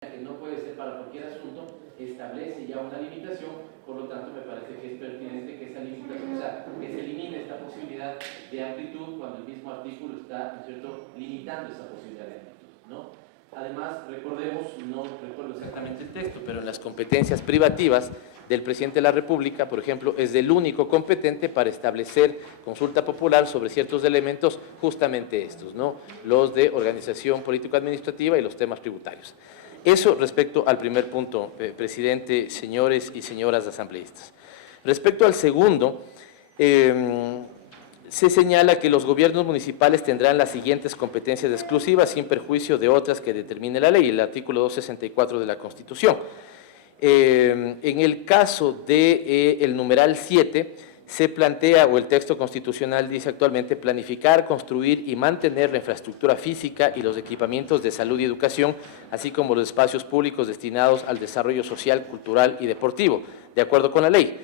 que no puede ser para cualquier asunto, establece ya una limitación, por lo tanto me parece que es pertinente que esa limitación, o sea, que se elimine esta posibilidad de amplitud cuando el mismo artículo está, ¿no es cierto?, limitando esa posibilidad de amplitud, ¿no? Además, recordemos, no recuerdo exactamente el texto, pero en las competencias privativas del presidente de la República, por ejemplo, es el único competente para establecer consulta popular sobre ciertos elementos, justamente estos, ¿no?, los de organización político-administrativa y los temas tributarios. Eso respecto al primer punto, presidente, señores y señoras asambleístas. Respecto al segundo, se señala que los gobiernos municipales tendrán las siguientes competencias exclusivas sin perjuicio de otras que determine la ley, el artículo 264 de la Constitución. En el caso del numeral 7, se plantea, o el texto constitucional dice actualmente, planificar, construir y mantener la infraestructura física y los equipamientos de salud y educación, así como los espacios públicos destinados al desarrollo social, cultural y deportivo, de acuerdo con la ley.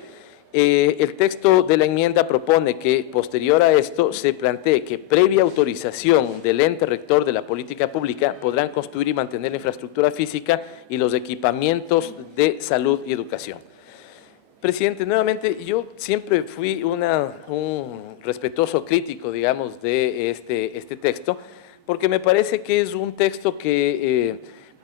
El texto de la enmienda propone que, posterior a esto, se plantee que, previa autorización del ente rector de la política pública, podrán construir y mantener la infraestructura física y los equipamientos de salud y educación. Presidente, nuevamente, yo siempre fui un respetuoso crítico, digamos, de este texto, porque me parece que es un texto que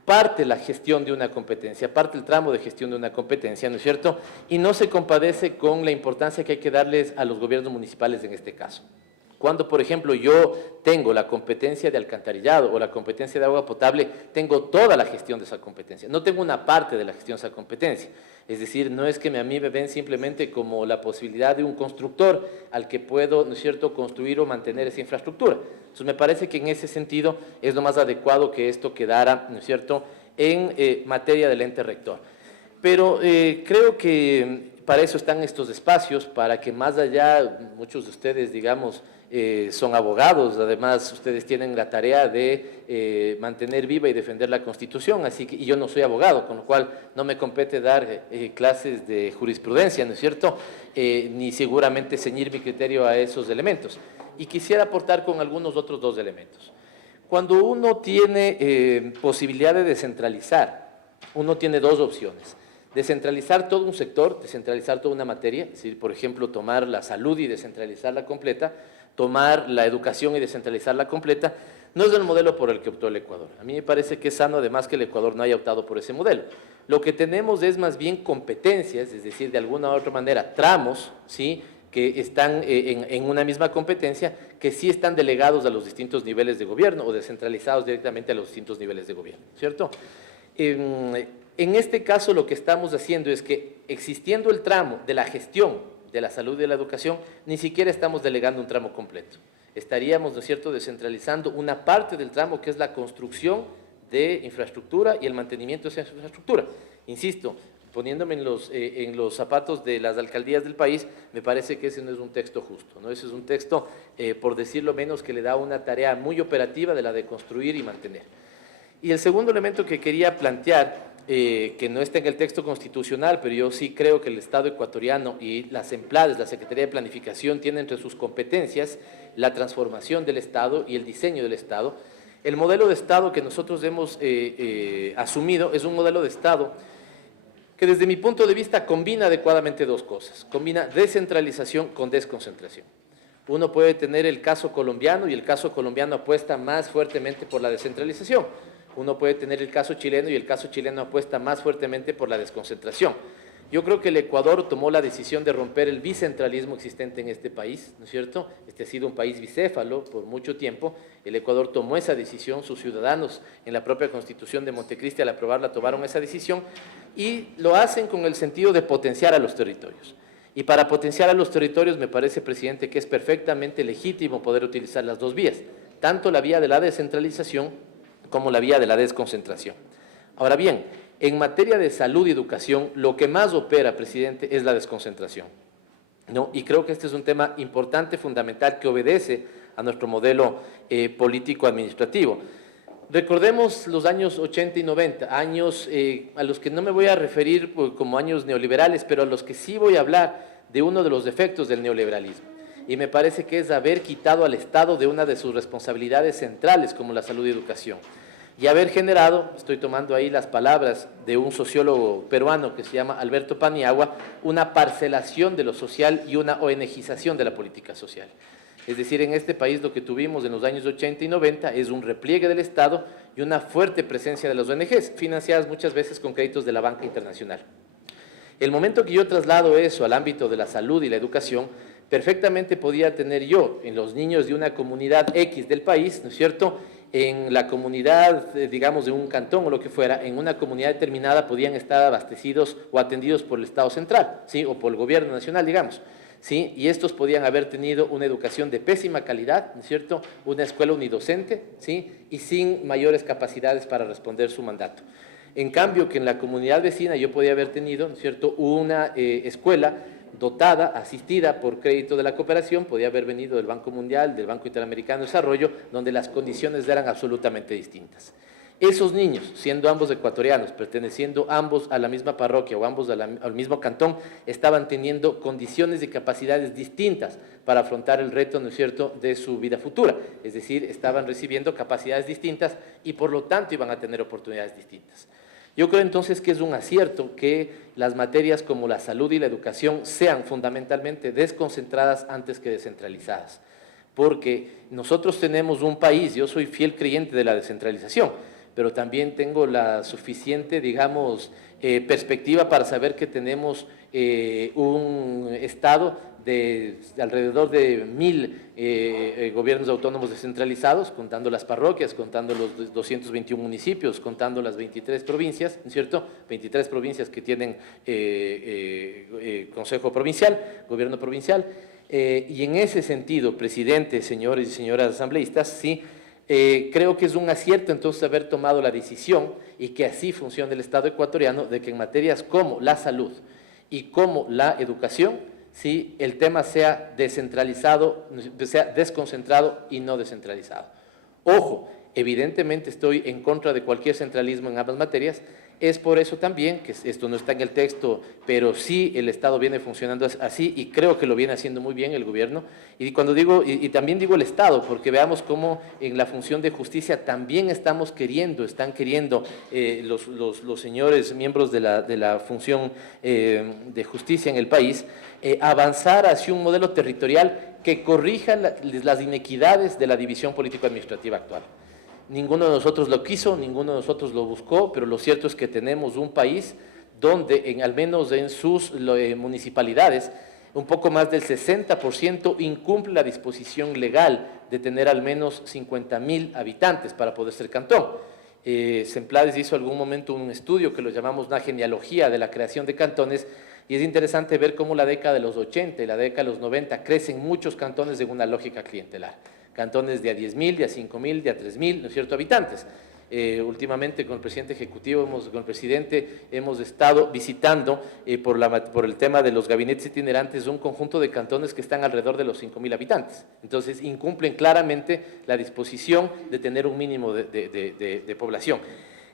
parte la gestión de una competencia, parte el tramo de gestión de una competencia, ¿no es cierto?, y no se compadece con la importancia que hay que darles a los gobiernos municipales en este caso. Cuando, por ejemplo, yo tengo la competencia de alcantarillado o la competencia de agua potable, tengo toda la gestión de esa competencia, no tengo una parte de la gestión de esa competencia. Es decir, no es que a mí me ven simplemente como la posibilidad de un constructor al que puedo, ¿no es cierto?, construir o mantener esa infraestructura. Entonces, me parece que en ese sentido es lo más adecuado que esto quedara, ¿no es cierto?, en materia del ente rector. Pero creo que para eso están estos espacios, para que más allá, muchos de ustedes, digamos, son abogados, además ustedes tienen la tarea de mantener viva y defender la Constitución, así que, y yo no soy abogado, con lo cual no me compete dar clases de jurisprudencia, ¿no es cierto?, ni seguramente ceñir mi criterio a esos elementos. Y quisiera aportar con algunos otros dos elementos. Cuando uno tiene posibilidad de descentralizar, uno tiene dos opciones: descentralizar todo un sector, descentralizar toda una materia, es decir, por ejemplo, tomar la salud y descentralizarla completa, tomar la educación y descentralizarla completa. No es el modelo por el que optó el Ecuador. A mí me parece que es sano, además, que el Ecuador no haya optado por ese modelo. Lo que tenemos es más bien competencias, es decir, de alguna u otra manera, tramos, ¿sí?, que están en una misma competencia, que sí están delegados a los distintos niveles de gobierno o descentralizados directamente a los distintos niveles de gobierno, ¿cierto? En este caso, lo que estamos haciendo es que, existiendo el tramo de la gestión de la salud y de la educación, ni siquiera estamos delegando un tramo completo. Estaríamos, ¿no es cierto?, descentralizando una parte del tramo, que es la construcción de infraestructura y el mantenimiento de esa infraestructura. Insisto, poniéndome en los zapatos de las alcaldías del país, me parece que ese no es un texto justo, ¿no? Ese es un texto, por decirlo menos, que le da una tarea muy operativa de la de construir y mantener. Y el segundo elemento que quería plantear, que no está en el texto constitucional, pero yo sí creo que el Estado ecuatoriano y las EMPLADES, la Secretaría de Planificación, tienen entre sus competencias la transformación del Estado y el diseño del Estado. El modelo de Estado que nosotros hemos asumido es un modelo de Estado que, desde mi punto de vista, combina adecuadamente dos cosas: combina descentralización con desconcentración. Uno puede tener el caso colombiano, y el caso colombiano apuesta más fuertemente por la descentralización. Uno puede tener el caso chileno, y el caso chileno apuesta más fuertemente por la desconcentración. Yo creo que el Ecuador tomó la decisión de romper el bicentralismo existente en este país, ¿no es cierto? Este ha sido un país bicéfalo por mucho tiempo. El Ecuador tomó esa decisión, sus ciudadanos en la propia Constitución de Montecristi, al aprobarla, tomaron esa decisión, y lo hacen con el sentido de potenciar a los territorios. Y para potenciar a los territorios, me parece, presidente, que es perfectamente legítimo poder utilizar las dos vías, tanto la vía de la descentralización como la vía de la desconcentración. Ahora bien, en materia de salud y educación, lo que más opera, presidente, es la desconcentración, ¿no? Y creo que este es un tema importante, fundamental, que obedece a nuestro modelo político-administrativo. Recordemos los años 80 y 90, años a los que no me voy a referir como años neoliberales, pero a los que sí voy a hablar de uno de los defectos del neoliberalismo. Y me parece que es haber quitado al Estado de una de sus responsabilidades centrales, como la salud y educación. y haber generado, estoy tomando ahí las palabras de un sociólogo peruano que se llama Alberto Paniagua, una parcelación de lo social y una ONGización de la política social. Es decir, en este país lo que tuvimos en los años 80 y 90 es un repliegue del Estado y una fuerte presencia de las ONGs, financiadas muchas veces con créditos de la banca internacional. El momento que yo traslado eso al ámbito de la salud y la educación, perfectamente podía tener yo en los niños de una comunidad X del país, ¿no es cierto?, en la comunidad, digamos, de un cantón o lo que fuera, en una comunidad determinada podían estar abastecidos o atendidos por el Estado central, ¿sí?, o por el gobierno nacional, digamos. ¿Sí? Y estos podían haber tenido una educación de pésima calidad, ¿no es cierto?, una escuela unidocente, ¿sí?, y sin mayores capacidades para responder su mandato. En cambio, que en la comunidad vecina yo podía haber tenido, ¿no es cierto?, una escuela dotada, asistida por crédito de la cooperación, podía haber venido del Banco Mundial, del Banco Interamericano de Desarrollo, donde las condiciones eran absolutamente distintas. Esos niños, siendo ambos ecuatorianos, perteneciendo ambos a la misma parroquia o ambos al mismo cantón, estaban teniendo condiciones y capacidades distintas para afrontar el reto, ¿no es cierto?, de su vida futura. Es decir, estaban recibiendo capacidades distintas y por lo tanto iban a tener oportunidades distintas. Yo creo entonces que es un acierto que las materias como la salud y la educación sean fundamentalmente desconcentradas antes que descentralizadas, porque nosotros tenemos un país, yo soy fiel creyente de la descentralización, pero también tengo la suficiente, digamos, perspectiva para saber que tenemos un Estado de alrededor de 1000 gobiernos autónomos descentralizados, contando las parroquias, contando los 221 municipios, contando las 23 provincias, ¿no es cierto?, 23 provincias que tienen Consejo Provincial, Gobierno Provincial, y en ese sentido, presidente, señores y señoras asambleístas, sí, creo que es un acierto entonces haber tomado la decisión y que así funcione el Estado ecuatoriano, de que en materias como la salud y como la educación, sí, el tema sea descentralizado, sea desconcentrado y no descentralizado. Ojo, evidentemente estoy en contra de cualquier centralismo en ambas materias, es por eso también, que esto no está en el texto, pero sí el Estado viene funcionando así y creo que lo viene haciendo muy bien el gobierno. Y cuando digo, y también digo el Estado, porque veamos cómo en la función de justicia también están queriendo los señores miembros de la función de justicia en el país, avanzar hacia un modelo territorial que corrija las inequidades de la división político-administrativa actual. Ninguno de nosotros lo quiso, ninguno de nosotros lo buscó, pero lo cierto es que tenemos un país donde, al menos en sus municipalidades, un poco más del 60% incumple la disposición legal de tener al menos 50.000 habitantes para poder ser cantón. Semplades hizo algún momento un estudio que lo llamamos una genealogía de la creación de cantones, y es interesante ver cómo la década de los 80 y la década de los 90 crecen muchos cantones en una lógica clientelar. Cantones de a 10.000, de a 5.000, de a 3.000, ¿no es cierto?, habitantes. Últimamente con el presidente ejecutivo, con el presidente, hemos estado visitando por el tema de los gabinetes itinerantes un conjunto de cantones que están alrededor de los 5.000 habitantes. Entonces incumplen claramente la disposición de tener un mínimo de población,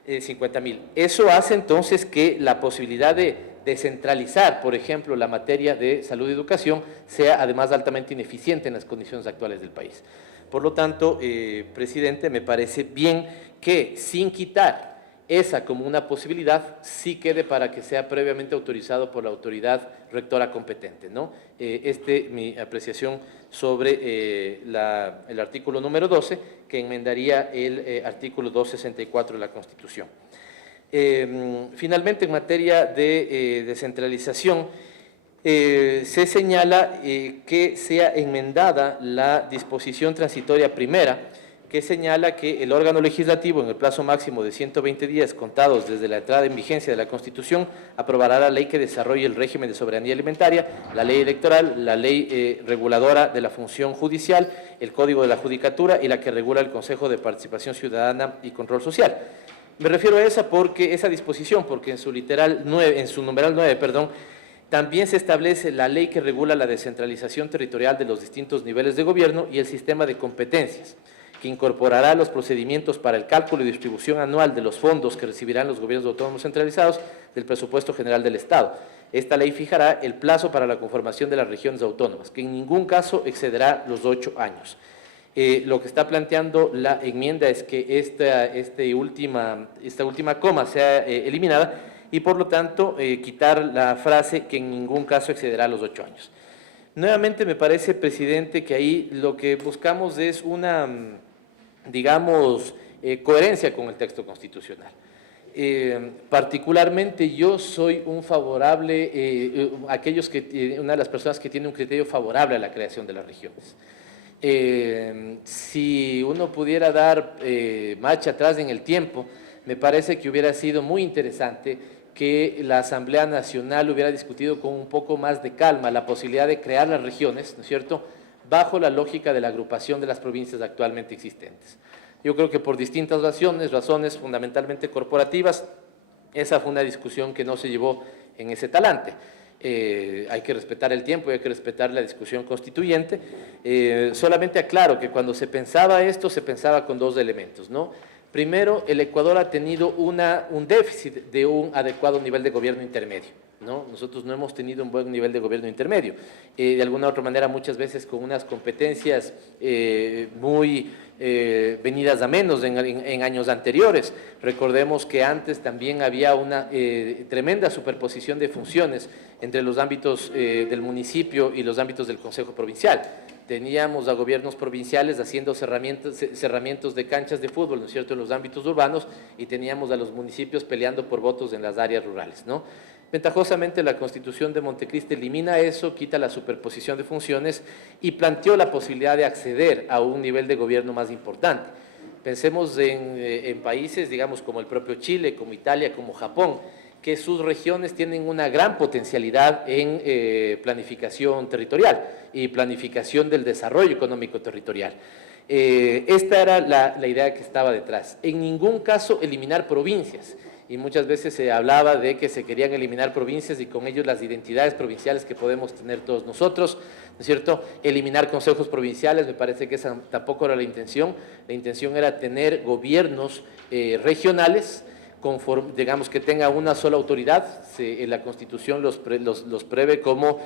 50.000. Eso hace entonces que la posibilidad de descentralizar, por ejemplo, la materia de salud y educación sea además altamente ineficiente en las condiciones actuales del país. Por lo tanto, presidente, me parece bien que sin quitar esa como una posibilidad, sí quede para que sea previamente autorizado por la autoridad rectora competente, ¿no? Mi apreciación sobre el artículo número 12, que enmendaría el artículo 264 de la Constitución. Finalmente, en materia de descentralización, se señala que sea enmendada la disposición transitoria primera, que señala que el órgano legislativo, en el plazo máximo de 120 días contados desde la entrada en vigencia de la Constitución, aprobará la ley que desarrolle el régimen de soberanía alimentaria, la ley electoral, la ley reguladora de la función judicial, el Código de la Judicatura y la que regula el Consejo de Participación Ciudadana y Control Social. Me refiero a esa disposición, porque en su numeral 9, también se establece la ley que regula la descentralización territorial de los distintos niveles de gobierno y el sistema de competencias, que incorporará los procedimientos para el cálculo y distribución anual de los fondos que recibirán los gobiernos autónomos centralizados del presupuesto general del Estado. Esta ley fijará el plazo para la conformación de las regiones autónomas, que en ningún caso excederá los 8 años. Lo que está planteando la enmienda es que esta última coma sea eliminada y por lo tanto quitar la frase que en ningún caso excederá los 8 años. Nuevamente me parece, presidente, que ahí lo que buscamos es una, digamos, coherencia con el texto constitucional. Particularmente yo soy un favorable, una de las personas que tiene un criterio favorable a la creación de las regiones. Si uno pudiera dar marcha atrás en el tiempo, me parece que hubiera sido muy interesante que la Asamblea Nacional hubiera discutido con un poco más de calma la posibilidad de crear las regiones, ¿no es cierto?, bajo la lógica de la agrupación de las provincias actualmente existentes. Yo creo que por distintas razones fundamentalmente corporativas, esa fue una discusión que no se llevó en ese talante. Hay que respetar el tiempo y hay que respetar la discusión constituyente. Solamente aclaro que cuando se pensaba esto, se pensaba con dos elementos, ¿no? Primero, el Ecuador ha tenido un déficit de un adecuado nivel de gobierno intermedio, ¿no? Nosotros no hemos tenido un buen nivel de gobierno intermedio. De alguna u otra manera, muchas veces con unas competencias muy venidas a menos en años anteriores. Recordemos que antes también había una tremenda superposición de funciones entre los ámbitos del municipio y los ámbitos del Consejo Provincial. Teníamos a gobiernos provinciales haciendo cerramientos de canchas de fútbol, ¿no es cierto?, en los ámbitos urbanos, y teníamos a los municipios peleando por votos en las áreas rurales, ¿no? Ventajosamente, la Constitución de Montecristi elimina eso, quita la superposición de funciones y planteó la posibilidad de acceder a un nivel de gobierno más importante. Pensemos en países, digamos, como el propio Chile, como Italia, como Japón, que sus regiones tienen una gran potencialidad en planificación territorial y planificación del desarrollo económico territorial. Esta era la idea que estaba detrás. En ningún caso eliminar provincias, y muchas veces se hablaba de que se querían eliminar provincias y con ellos las identidades provinciales que podemos tener todos nosotros, ¿no es cierto? Eliminar consejos provinciales, me parece que esa tampoco era la intención era tener gobiernos regionales, digamos que tenga una sola autoridad, en la Constitución los prevé como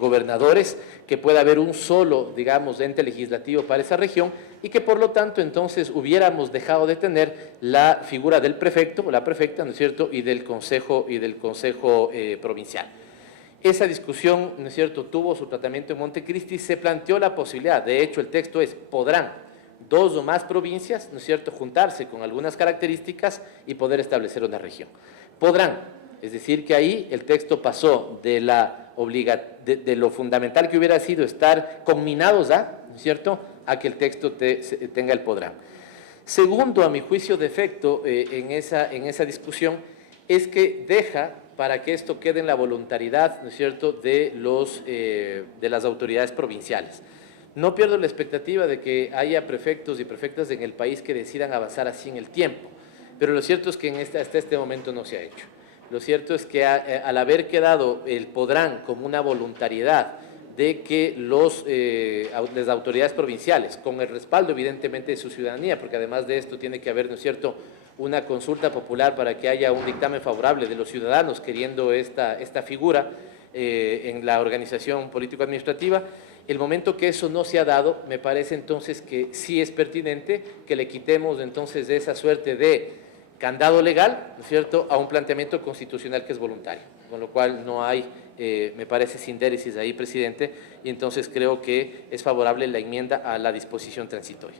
gobernadores, que pueda haber un solo, digamos, ente legislativo para esa región y que por lo tanto entonces hubiéramos dejado de tener la figura del prefecto o la prefecta, ¿no es cierto?, y del consejo provincial. Esa discusión, ¿no es cierto?, tuvo su tratamiento en Montecristi, se planteó la posibilidad, de hecho el texto es, podrán dos o más provincias, ¿no es cierto?, juntarse con algunas características y poder establecer una región. Podrán, es decir, que ahí el texto pasó de lo fundamental que hubiera sido estar conminados a, ¿no es cierto?, a que el texto tenga el podrán. Segundo, a mi juicio, defecto en esa discusión es que deja para que esto quede en la voluntariedad, ¿no es cierto?, de las autoridades provinciales. No pierdo la expectativa de que haya prefectos y prefectas en el país que decidan avanzar así en el tiempo, pero lo cierto es que hasta este momento no se ha hecho. Lo cierto es que al haber quedado el podrán como una voluntariedad de que las autoridades provinciales, con el respaldo evidentemente de su ciudadanía, porque además de esto tiene que haber, ¿no es cierto?, una consulta popular para que haya un dictamen favorable de los ciudadanos queriendo esta figura en la organización político-administrativa. El momento que eso no se ha dado, me parece entonces que sí es pertinente que le quitemos entonces de esa suerte de candado legal, ¿no es cierto?, a un planteamiento constitucional que es voluntario, con lo cual no hay, me parece, sindéresis ahí, presidente, y entonces creo que es favorable la enmienda a la disposición transitoria.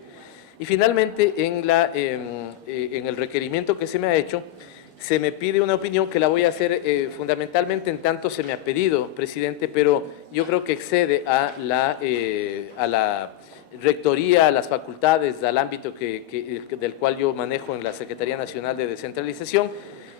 Y finalmente, en el requerimiento que se me ha hecho, se me pide una opinión que la voy a hacer fundamentalmente en tanto se me ha pedido, presidente, pero yo creo que excede a la rectoría, a las facultades, al ámbito del cual yo manejo en la Secretaría Nacional de Descentralización,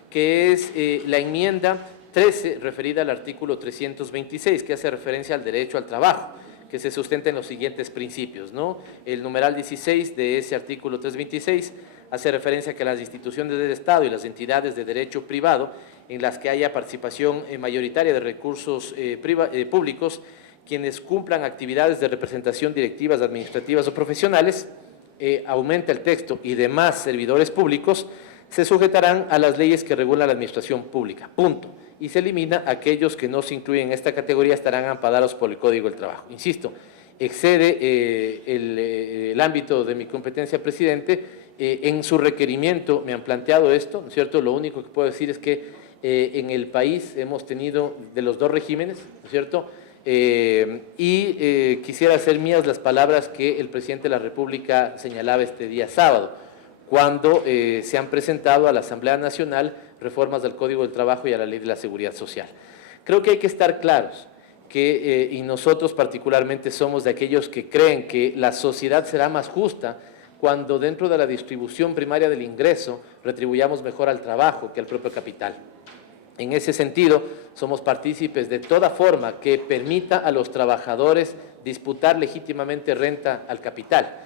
que es la enmienda 13 referida al artículo 326, que hace referencia al derecho al trabajo, que se sustenta en los siguientes principios, ¿no? El numeral 16 de ese artículo 326 hace referencia a que las instituciones del Estado y las entidades de derecho privado en las que haya participación mayoritaria de recursos públicos, quienes cumplan actividades de representación directivas, administrativas o profesionales, aumenta el texto, y demás servidores públicos, se sujetarán a las leyes que regulan la administración pública, punto. Y se elimina aquellos que no se incluyen en esta categoría, estarán amparados por el Código del Trabajo. Insisto, excede el ámbito de mi competencia, presidente. En su requerimiento me han planteado esto, ¿no es cierto? Lo único que puedo decir es que en el país hemos tenido de los dos regímenes, ¿no es cierto? Quisiera hacer mías las palabras que el presidente de la República señalaba este día sábado, cuando se han presentado a la Asamblea Nacional reformas del Código del Trabajo y a la Ley de la Seguridad Social. Creo que hay que estar claros que, y nosotros particularmente somos de aquellos que creen que la sociedad será más justa cuando dentro de la distribución primaria del ingreso retribuyamos mejor al trabajo que al propio capital. En ese sentido, somos partícipes de toda forma que permita a los trabajadores disputar legítimamente renta al capital.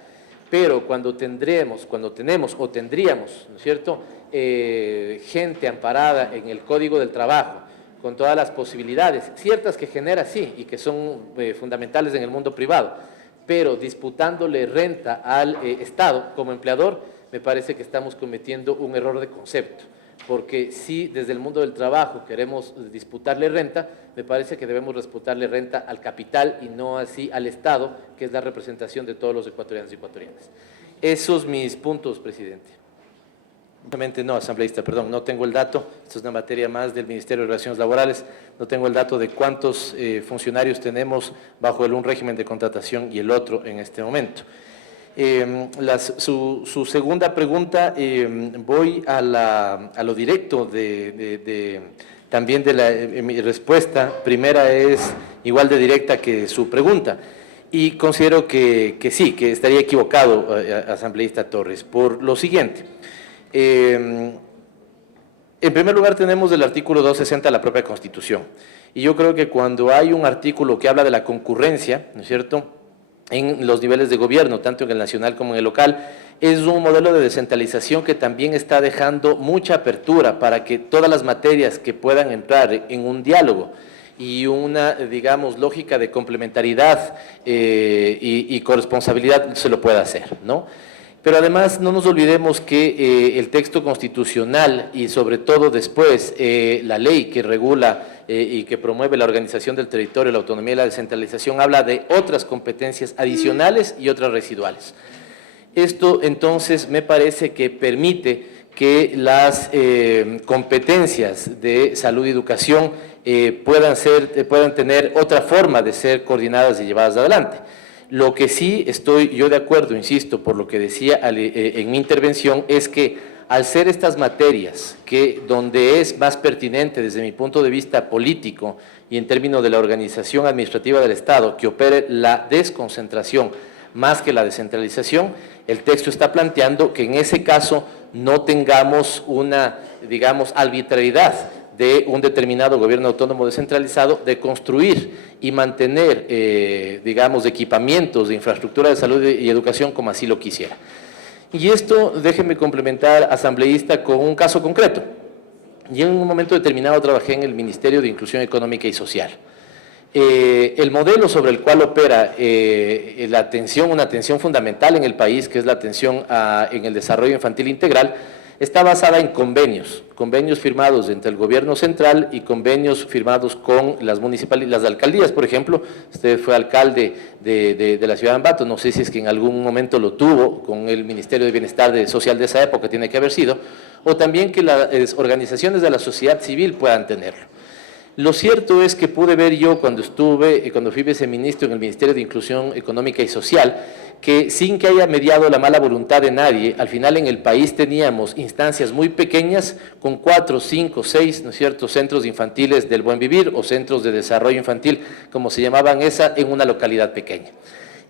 Pero cuando tendríamos, ¿no es cierto?, gente amparada en el Código del Trabajo, con todas las posibilidades, ciertas que genera sí y que son fundamentales en el mundo privado, pero disputándole renta al Estado como empleador, me parece que estamos cometiendo un error de concepto. Porque si desde el mundo del trabajo queremos disputarle renta, me parece que debemos disputarle renta al capital y no así al Estado, que es la representación de todos los ecuatorianos y ecuatorianas. Esos mis puntos, presidente. No, asambleísta, perdón, no tengo el dato, esto es una materia más del Ministerio de Relaciones Laborales, no tengo el dato de cuántos funcionarios tenemos bajo un régimen de contratación y el otro en este momento. Su segunda pregunta, voy a lo directo también de mi respuesta. Primera es igual de directa que su pregunta y considero que sí, que estaría equivocado, asambleísta Torres, por lo siguiente. En primer lugar tenemos el artículo 260 de la propia Constitución y yo creo que cuando hay un artículo que habla de la concurrencia, ¿no es cierto?, en los niveles de gobierno, tanto en el nacional como en el local, es un modelo de descentralización que también está dejando mucha apertura para que todas las materias que puedan entrar en un diálogo y una, digamos, lógica de complementariedad y corresponsabilidad se lo pueda hacer, ¿no? Pero además no nos olvidemos que el texto constitucional y sobre todo después la ley que regula y que promueve la organización del territorio, la autonomía y la descentralización habla de otras competencias adicionales y otras residuales. Esto entonces me parece que permite que las competencias de salud y educación puedan tener otra forma de ser coordinadas y llevadas adelante. Lo que sí estoy yo de acuerdo, insisto, por lo que decía en mi intervención, es que al ser estas materias donde es más pertinente desde mi punto de vista político y en términos de la organización administrativa del Estado, que opere la desconcentración más que la descentralización, el texto está planteando que en ese caso no tengamos una, digamos, arbitrariedad de un determinado gobierno autónomo descentralizado de construir y mantener, digamos, equipamientos de infraestructura de salud y educación como así lo quisiera. Y esto, déjeme complementar, asambleísta, con un caso concreto. Yo en un momento determinado trabajé en el Ministerio de Inclusión Económica y Social. El modelo sobre el cual opera la atención, una atención fundamental en el país, que es la atención en el desarrollo infantil integral, está basada en convenios firmados entre el gobierno central y convenios firmados con las municipalidades, las alcaldías, por ejemplo. Usted fue alcalde de la ciudad de Ambato, no sé si es que en algún momento lo tuvo con el Ministerio de Bienestar Social de esa época, tiene que haber sido, o también que las organizaciones de la sociedad civil puedan tenerlo. Lo cierto es que pude ver yo cuando fui viceministro en el Ministerio de Inclusión Económica y Social, que sin que haya mediado la mala voluntad de nadie, al final en el país teníamos instancias muy pequeñas con 4, 5, 6, ¿no es cierto?, centros infantiles del buen vivir o centros de desarrollo infantil, como se llamaban en una localidad pequeña.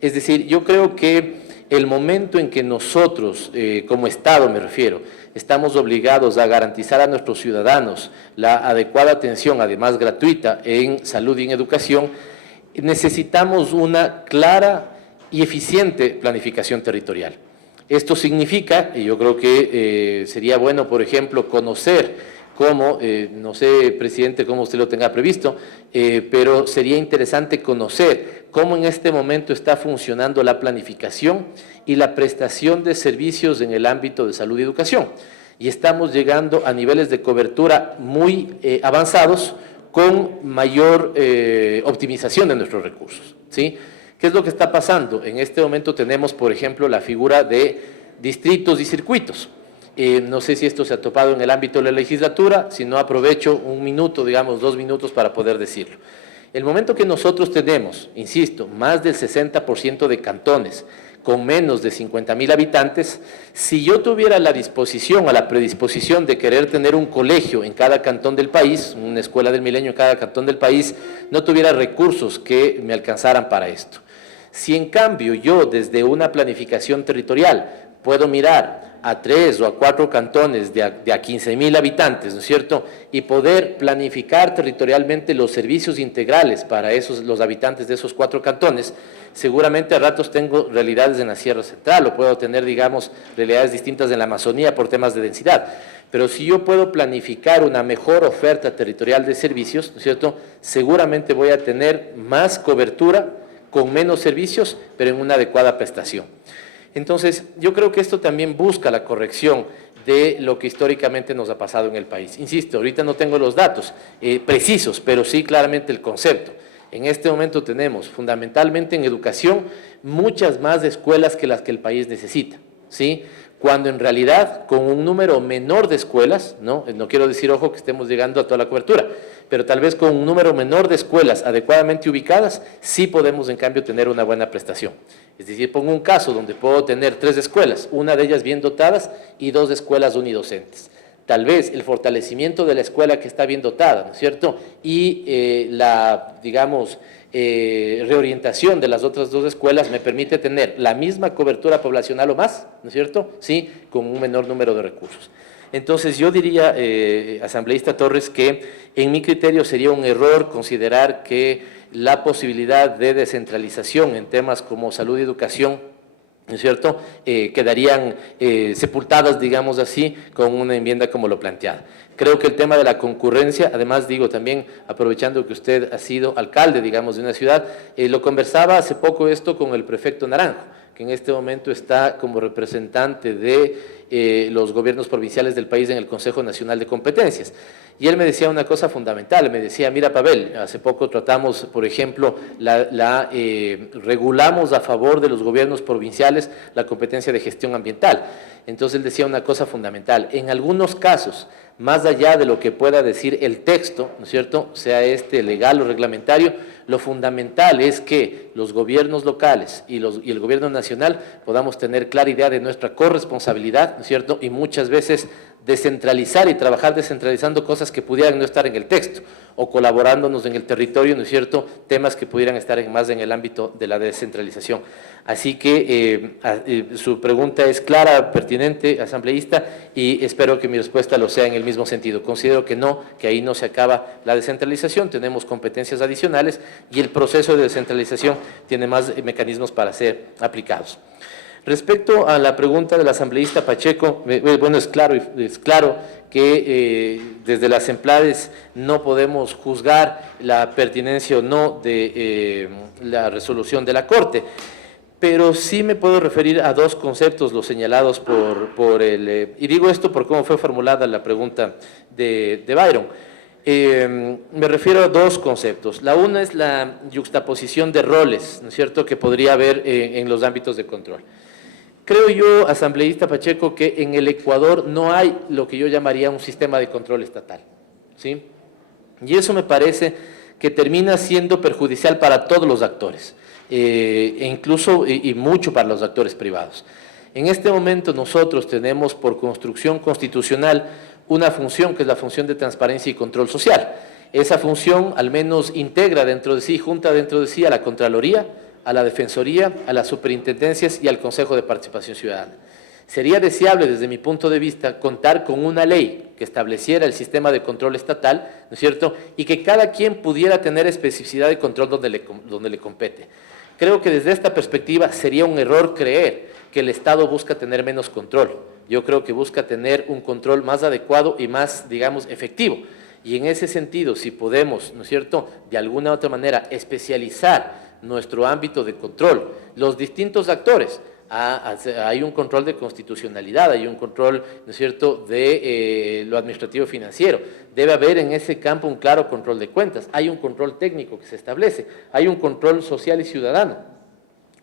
Es decir, yo creo que el momento en que nosotros, como Estado me refiero, estamos obligados a garantizar a nuestros ciudadanos la adecuada atención, además gratuita, en salud y en educación, necesitamos una clara y eficiente planificación territorial. Esto significa, y yo creo que sería bueno, por ejemplo, conocer cómo, no sé, presidente, cómo usted lo tenga previsto, pero sería interesante conocer cómo en este momento está funcionando la planificación y la prestación de servicios en el ámbito de salud y educación. Y estamos llegando a niveles de cobertura muy avanzados con mayor optimización de nuestros recursos, ¿sí? ¿Qué es lo que está pasando? En este momento tenemos, por ejemplo, la figura de distritos y circuitos. No sé si esto se ha topado en el ámbito de la legislatura, si no aprovecho un minuto, digamos 2 minutos para poder decirlo. El momento que nosotros tenemos, insisto, más del 60% de cantones con menos de 50.000 habitantes, si yo tuviera la disposición o la predisposición de querer tener un colegio en cada cantón del país, una escuela del milenio en cada cantón del país, no tuviera recursos que me alcanzaran para esto. Si en cambio yo desde una planificación territorial puedo mirar a 3 o a 4 cantones de a 15.000 habitantes, ¿no es cierto?, y poder planificar territorialmente los servicios integrales para los habitantes de esos 4 cantones, seguramente a ratos tengo realidades en la Sierra Central o puedo tener, digamos, realidades distintas en la Amazonía por temas de densidad. Pero si yo puedo planificar una mejor oferta territorial de servicios, ¿no es cierto?, seguramente voy a tener más cobertura con menos servicios, pero en una adecuada prestación. Entonces, yo creo que esto también busca la corrección de lo que históricamente nos ha pasado en el país. Insisto, ahorita no tengo los datos precisos, pero sí claramente el concepto. En este momento tenemos, fundamentalmente en educación, muchas más escuelas que las que el país necesita, ¿sí? Cuando en realidad, con un número menor de escuelas, no quiero decir, ojo, que estemos llegando a toda la cobertura, pero tal vez con un número menor de escuelas adecuadamente ubicadas, sí podemos en cambio tener una buena prestación. Es decir, pongo un caso donde puedo tener 3 escuelas, una de ellas bien dotadas y 2 escuelas unidocentes. Tal vez el fortalecimiento de la escuela que está bien dotada, ¿no es cierto?, y la, digamos, reorientación de las otras 2 escuelas me permite tener la misma cobertura poblacional o más, ¿no es cierto?, sí, con un menor número de recursos. Entonces yo diría, asambleísta Torres, que en mi criterio sería un error considerar que la posibilidad de descentralización en temas como salud y educación, ¿no es cierto?, quedarían sepultadas, digamos así, con una enmienda como lo planteada. Creo que el tema de la concurrencia, además digo también, aprovechando que usted ha sido alcalde, digamos, de una ciudad, lo conversaba hace poco esto con el prefecto Naranjo, que en este momento está como representante de los gobiernos provinciales del país en el Consejo Nacional de Competencias. Y él me decía una cosa fundamental, me decía, mira Pavel, hace poco tratamos, por ejemplo, regulamos a favor de los gobiernos provinciales la competencia de gestión ambiental. Entonces él decía una cosa fundamental, en algunos casos, más allá de lo que pueda decir el texto, ¿no es cierto?, sea este legal o reglamentario, lo fundamental es que los gobiernos locales y el gobierno nacional podamos tener clara idea de nuestra corresponsabilidad, ¿no es cierto?, y muchas veces descentralizar y trabajar descentralizando cosas que pudieran no estar en el texto o colaborándonos en el territorio, ¿no es cierto?, temas que pudieran estar más en el ámbito de la descentralización. Así que su pregunta es clara, pertinente, asambleísta, y espero que mi respuesta lo sea en el mismo sentido. Considero que no, que ahí no se acaba la descentralización, tenemos competencias adicionales y el proceso de descentralización tiene más mecanismos para ser aplicados. Respecto a la pregunta del asambleísta Pacheco, bueno, es claro que desde las EMPLADES no podemos juzgar la pertinencia o no de la resolución de la Corte, pero sí me puedo referir a 2 conceptos, los señalados y digo esto por cómo fue formulada la pregunta de Byron. Me refiero a 2 conceptos. La una es la yuxtaposición de roles, ¿no es cierto?, que podría haber en los ámbitos de control. Creo yo, asambleísta Pacheco, que en el Ecuador no hay lo que yo llamaría un sistema de control estatal, ¿sí? Y eso me parece que termina siendo perjudicial para todos los actores, e incluso y mucho para los actores privados. En este momento nosotros tenemos por construcción constitucional una función que es la función de transparencia y control social. Esa función al menos integra dentro de sí, junta dentro de sí a la Contraloría, a la Defensoría, a las superintendencias y al Consejo de Participación Ciudadana. Sería deseable, desde mi punto de vista, contar con una ley que estableciera el sistema de control estatal, ¿no es cierto?, y que cada quien pudiera tener especificidad de control donde le compete. Creo que desde esta perspectiva sería un error creer que el Estado busca tener menos control. Yo creo que busca tener un control más adecuado y más, digamos, efectivo. Y en ese sentido, si podemos, ¿no es cierto?, de alguna u otra manera especializar nuestro ámbito de control, los distintos actores, hay un control de constitucionalidad, hay un control, ¿no es cierto?, de lo administrativo financiero, debe haber en ese campo un claro control de cuentas, hay un control técnico que se establece, hay un control social y ciudadano.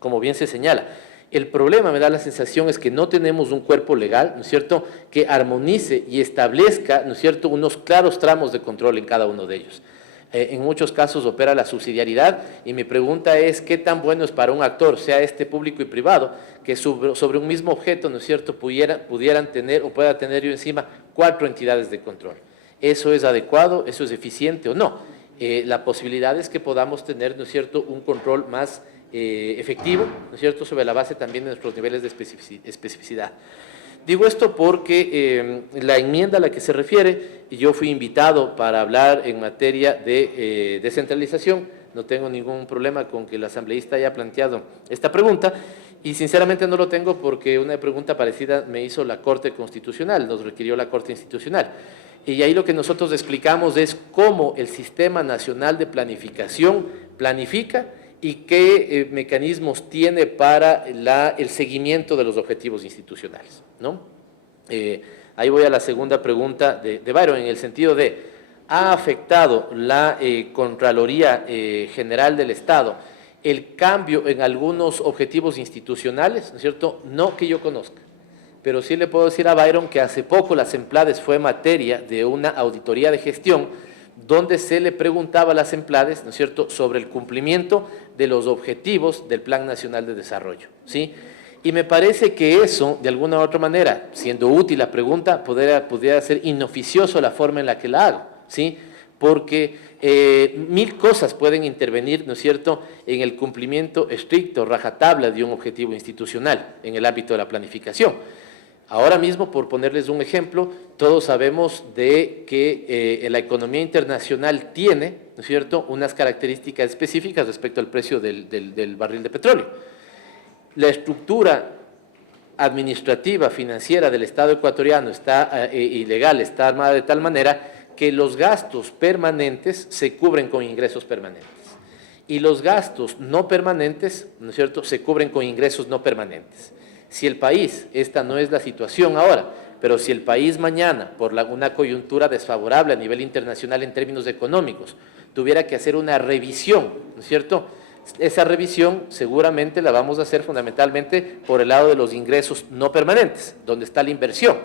como bien se señala. El problema, me da la sensación, es que no tenemos un cuerpo legal, ¿no es cierto?, que armonice y establezca, ¿no es cierto?, unos claros tramos de control en cada uno de ellos. En muchos casos opera la subsidiariedad y mi pregunta es qué tan bueno es para un actor, sea este público y privado, que sobre un mismo objeto, ¿no es cierto?, pudieran tener o pueda tener yo encima 4 entidades de control. ¿Eso es adecuado? ¿Eso es eficiente o no? La posibilidad es que podamos tener, ¿no es cierto?, un control más efectivo, ¿no es cierto?, sobre la base también de nuestros niveles de especificidad. Digo esto porque la enmienda a la que se refiere, yo fui invitado para hablar en materia de descentralización, no tengo ningún problema con que el asambleísta haya planteado esta pregunta, y sinceramente no lo tengo porque una pregunta parecida me hizo la Corte Constitucional, nos requirió la Corte Institucional. Y ahí lo que nosotros explicamos es cómo el Sistema Nacional de Planificación planifica y qué mecanismos tiene para el seguimiento de los objetivos institucionales, ¿no? Ahí voy a la segunda pregunta de Byron, en el sentido de, ¿ha afectado la Contraloría General del Estado el cambio en algunos objetivos institucionales? ¿No es cierto? No que yo conozca, pero sí le puedo decir a Byron que hace poco la Semplades fue materia de una auditoría de gestión donde se le preguntaba a las Semplades, ¿no es cierto?, sobre el cumplimiento de los objetivos del Plan Nacional de Desarrollo, ¿sí? Y me parece que eso, de alguna u otra manera, siendo útil la pregunta, pudiera ser inoficioso la forma en la que la hago, ¿sí? Porque 1000 cosas pueden intervenir, ¿no es cierto?, en el cumplimiento estricto, rajatabla de un objetivo institucional en el ámbito de la planificación. Ahora mismo, por ponerles un ejemplo, todos sabemos de que la economía internacional tiene, ¿no es cierto?, unas características específicas respecto al precio del barril de petróleo. La estructura administrativa, financiera del Estado ecuatoriano está ilegal, está armada de tal manera que los gastos permanentes se cubren con ingresos permanentes y los gastos no permanentes, ¿no es cierto?, se cubren con ingresos no permanentes. Si el país, esta no es la situación ahora, pero si el país mañana, por una coyuntura desfavorable a nivel internacional en términos económicos, tuviera que hacer una revisión, ¿no es cierto?, esa revisión seguramente la vamos a hacer fundamentalmente por el lado de los ingresos no permanentes, donde está la inversión.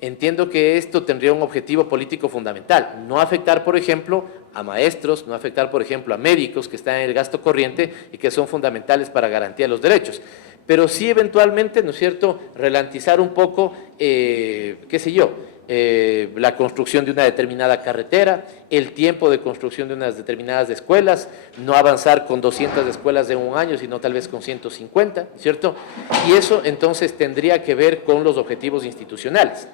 Entiendo que esto tendría un objetivo político fundamental, no afectar, por ejemplo, a maestros, no afectar, por ejemplo, a médicos que están en el gasto corriente y que son fundamentales para garantía de los derechos, pero sí eventualmente, ¿no es cierto?, ralentizar un poco, qué sé yo, la construcción de una determinada carretera, el tiempo de construcción de unas determinadas escuelas, no avanzar con 200 escuelas en un año, sino tal vez con 150, ¿cierto? Y eso entonces tendría que ver con los objetivos institucionales.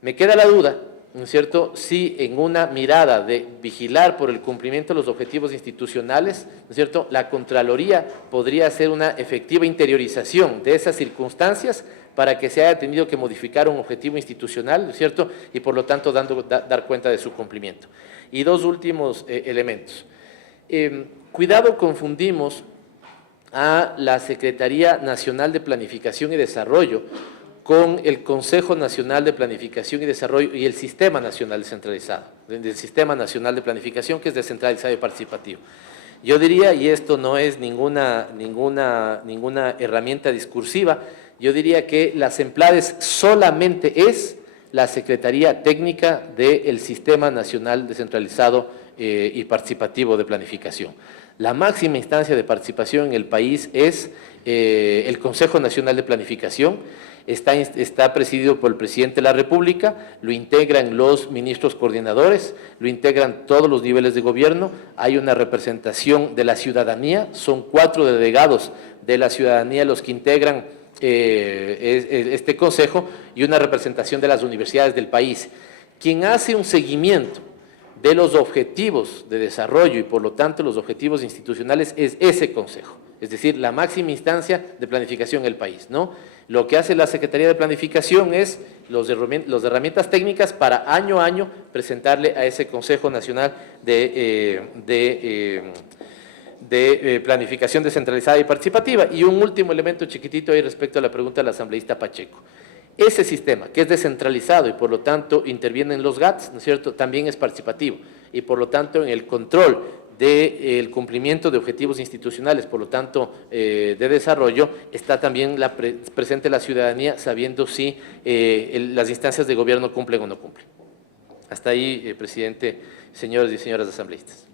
Me queda la duda, ¿no es cierto?, si en una mirada de vigilar por el cumplimiento de los objetivos institucionales, ¿no es cierto?, la Contraloría podría hacer una efectiva interiorización de esas circunstancias para que se haya tenido que modificar un objetivo institucional, ¿no es cierto?, y por lo tanto dar cuenta de su cumplimiento. Y dos últimos elementos. Cuidado, confundimos a la Secretaría Nacional de Planificación y Desarrollo con el Consejo Nacional de Planificación y Desarrollo y el Sistema Nacional Descentralizado, del Sistema Nacional de Planificación, que es descentralizado y participativo. Yo diría, y esto no es ninguna herramienta discursiva, yo diría que la Semplades solamente es la Secretaría Técnica del Sistema Nacional Descentralizado y Participativo de Planificación. La máxima instancia de participación en el país es el Consejo Nacional de Planificación. Está presidido por el Presidente de la República, lo integran los ministros coordinadores, lo integran todos los niveles de gobierno, hay una representación de la ciudadanía, son 4 delegados de la ciudadanía los que integran este consejo y una representación de las universidades del país. Quien hace un seguimiento de los objetivos de desarrollo y por lo tanto los objetivos institucionales es ese consejo, es decir, la máxima instancia de planificación en el país, ¿no? Lo que hace la Secretaría de Planificación es los herramientas técnicas para año a año presentarle a ese Consejo Nacional de Planificación Descentralizada y Participativa. Y un último elemento chiquitito ahí respecto a la pregunta del asambleísta Pacheco. Ese sistema, que es descentralizado y por lo tanto intervienen los GATS, ¿no es cierto?, también es participativo y por lo tanto en el control del cumplimiento de objetivos institucionales, por lo tanto, de desarrollo, está también presente la ciudadanía sabiendo si las instancias de gobierno cumplen o no cumplen. Hasta ahí, presidente, señores y señoras asambleístas.